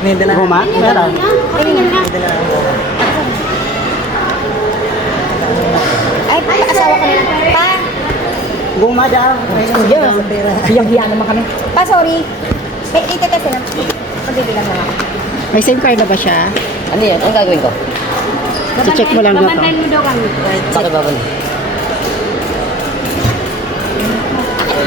May dala. Guma? Meron. May dala. Ay, asawa ko na lang. Pa, Guma daw. kuya, hiyang-hiya naman kami. Pa, sorry. Ito kasi lang. Pagbibilang na lang. May SIM card na ba siya? Ano yan? Ang gagawin ko? I-check mo lang na to. Babantayin mo daw kami. Bakit babalik?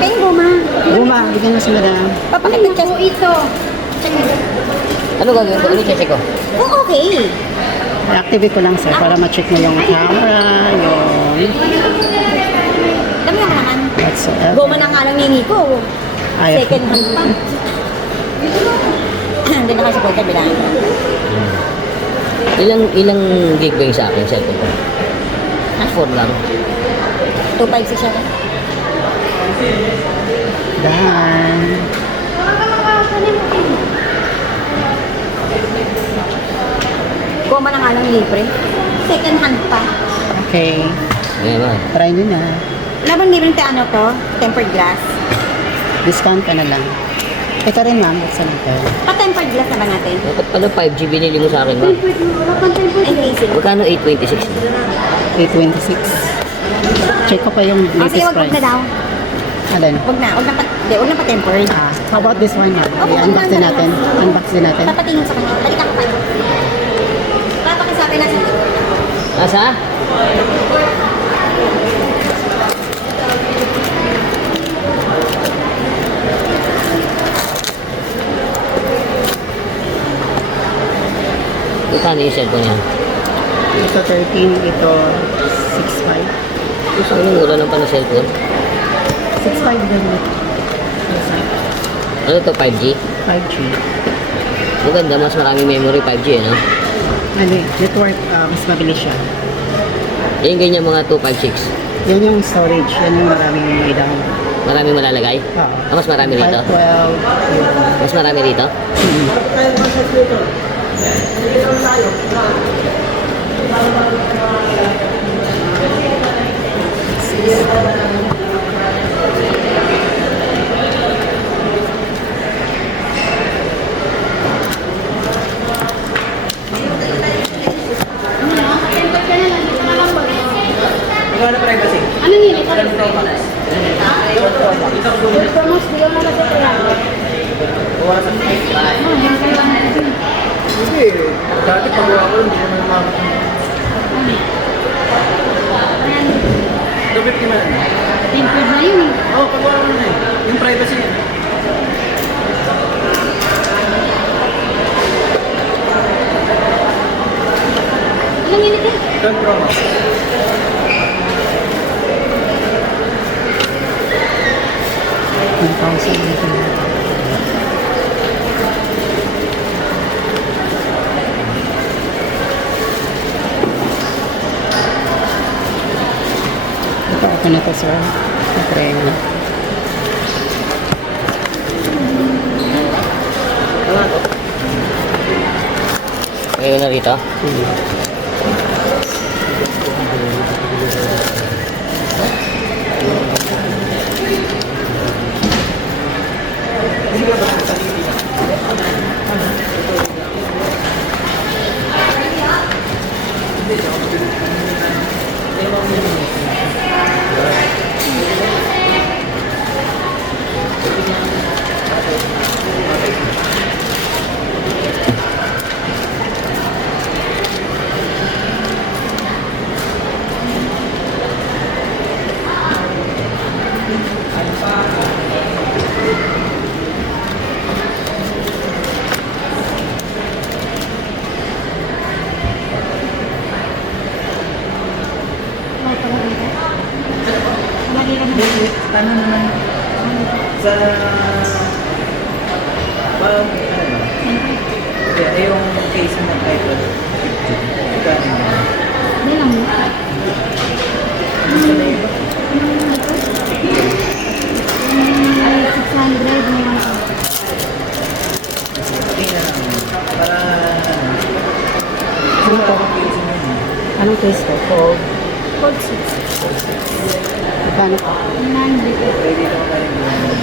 Kayo, Guma. Guma, bigyan mo si madam. Papakita ka. Ito. Ano gagawin ko? Ano i-check ko? Oh, okay. I-activate ko lang sir para ma-check mo yung camera, yung Dami mo naman. whatsoever. Guma na nga lang hingi ko. Ayaw. Second hand pa. Doon na kayo sa pagka bilangin ko. Ilang gig ba yung sa akin? Cellphone ko? 4 lang. 256 siya. Dahan. Guma na nga lang libre. Second hand pa. Okay. Ngayon ba? Try nyo na. Laban libre ta ano to? Tempered glass. Discount ka na lang. Ito rin ma'am, buksan ito. Pa-tempered glass na ba natin? Ano 5G binili mo sa akin ba? Ay, casing. Magkano 826? 826. Check ko pa yung Oh, sige, latest wag na price. daw. Alin? Wag na pa, di, wag na pa-tempered. How about this one ma'am? I-unbox din natin. Unbox din natin. Papatingin sa kanya. Balikan ko pa. Para pakisabi na sa Asa? Magkano yung cellphone niya? Ito 13, ito 6.5. Gusto ko nung mura ng pala cellphone. 6.5 din. Ano to 5G? 5G. Maganda, mas maraming memory 5G no? Ano eh, network, mas mabilis siya. Yung ganyan mga 256. Yan yung storage, yan yung maraming may down. Maraming malalagay? Oo. Ah, mas marami rito? 512. Mas marami rito? Ikaw na privacy. Ano yun? Ito Ilan ito pa? Promos, di na kasi kaya. Oras ang Hindi. Dati pagawa ko, hindi naman mga... Gabit ka na. Tempered na yun eh. Oo, pagawa ko na eh. Yung privacy niya. Ilang minute eh? 12 Pro Max. Ito ako na to sir. Try na. Ngayon na rito? Ano naman? Sa... Parang, ano ba? Hindi, ay yung case ng iPhone. Magkano yun? Hindi lang mo. Ano na yun? 600 mo. Tingnan namin. Para, ano ba ang case mo yun? Anong case ko? Fold. Code 6. Magkano pa? 900. Pwede naman kayo yun.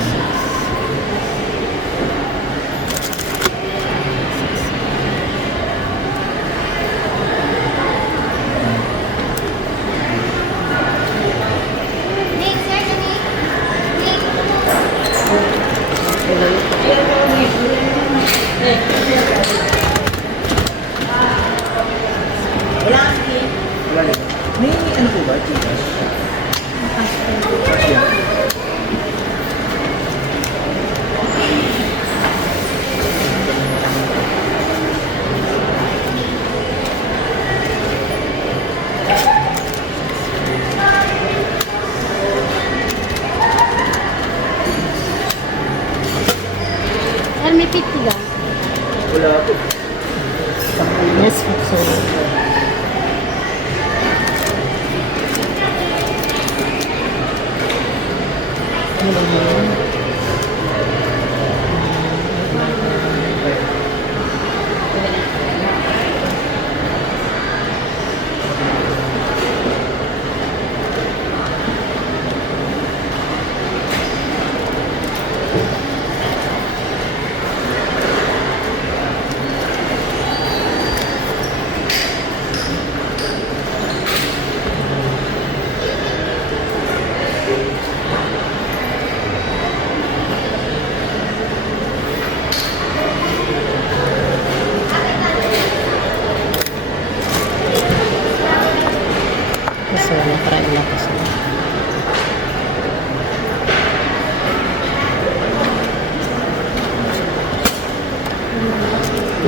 Wala rin. May ano po ba? Gcash? Cash yan. Ano may 50 ka? Wala po. Yes, so, kasi na-try lang kasi.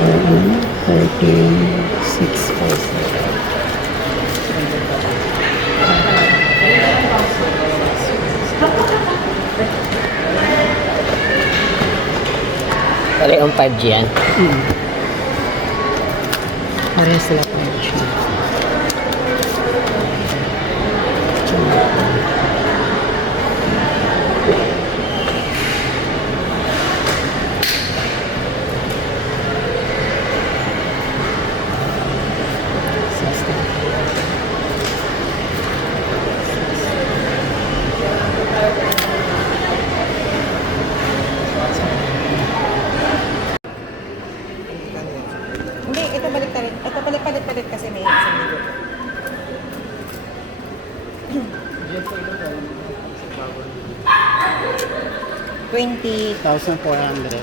Ano? 13,647. Parehong 5G yan. Parehas sila pa yun siya. Hindi, ito balik-balik. Ito balik-balik kasi may isang libo. $20. 1,400.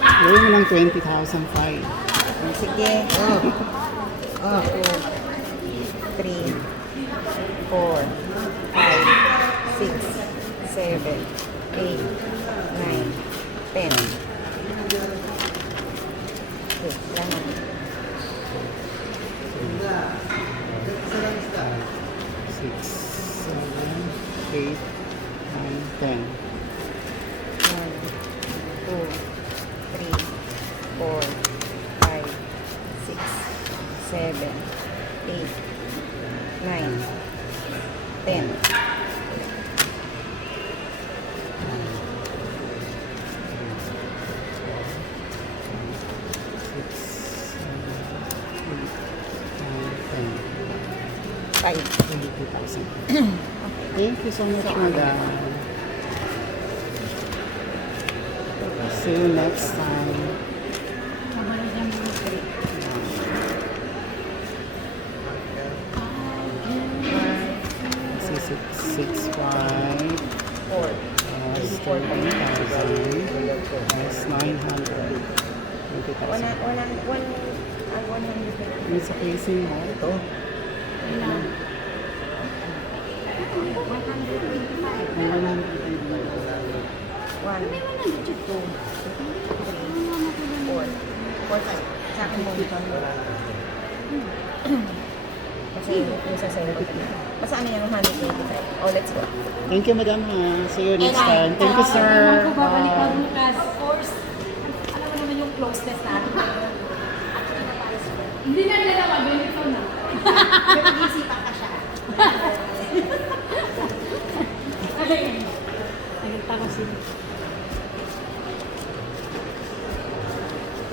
Gawin mo ng 20,005. Sige. 2, 3, 4, 5, 6, 7, 8, 9, 10. 6, 7, 8, 9, 10. 1, 2, 3, 4, 5, 6, 7, 8, 9, 10. Five. 22,000. Thank you so much, madam. See you next time. See 665 4. plus 13,000 plus 900. 20,000. 100. May sa casing mo. Ito. 1, 2, 3, 4. 4 sa akin mo. Kasi yung sa sa'yo. Basta ano yung 185. Oh, let's go. Thank you, madam. See you next time. Thank you, sir. Bukas. Of course, alam mo naman yung closeness natin. Hindi na nila mag-benefit na. May pag-iisipan ka siya. Nagkita ko sila.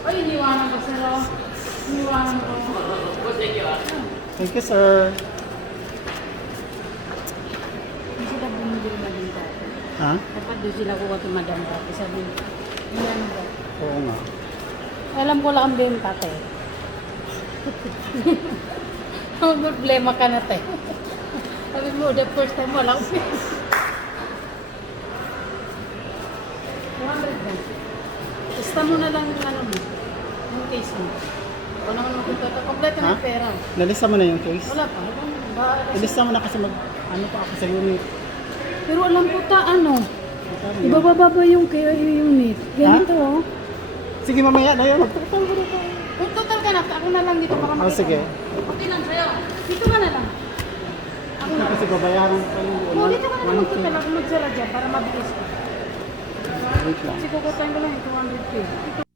Oy, iniwanan ko sila. Iniwanan ko. Thank you, sir. Hindi sila bumibili na din tayo. Ha? Dapat doon sila kuha tumadam dati. Sabi, yan ba? Oo nga. Alam ko lang ang benta, te. Ang problema ka na, te. Sabi mo, the first time wala akong pesa. 200 na. Basta mo na lang yung ano mo. Yung case mo. Wala naman kompleto. Kompleto na Ha? yung pera. Nalista mo na yung case? Wala pa. Nalista mo na kasi ano pa ako sa unit. Pero alam ko ano. Ibababa yung unit. Ganito oh. Sige, mamaya na yun. Magtutal ko na to. Kung total ka na, ako na lang dito para makita. sige. mo. Okay lang sa'yo. Dito ka na lang. Ako na. Kasi babayaran pa yung Oh, dito ka na lang magtotal. Ako magsara dyan para mabilis ka. Wait lang. Kasi kukutain ko lang yung 200K.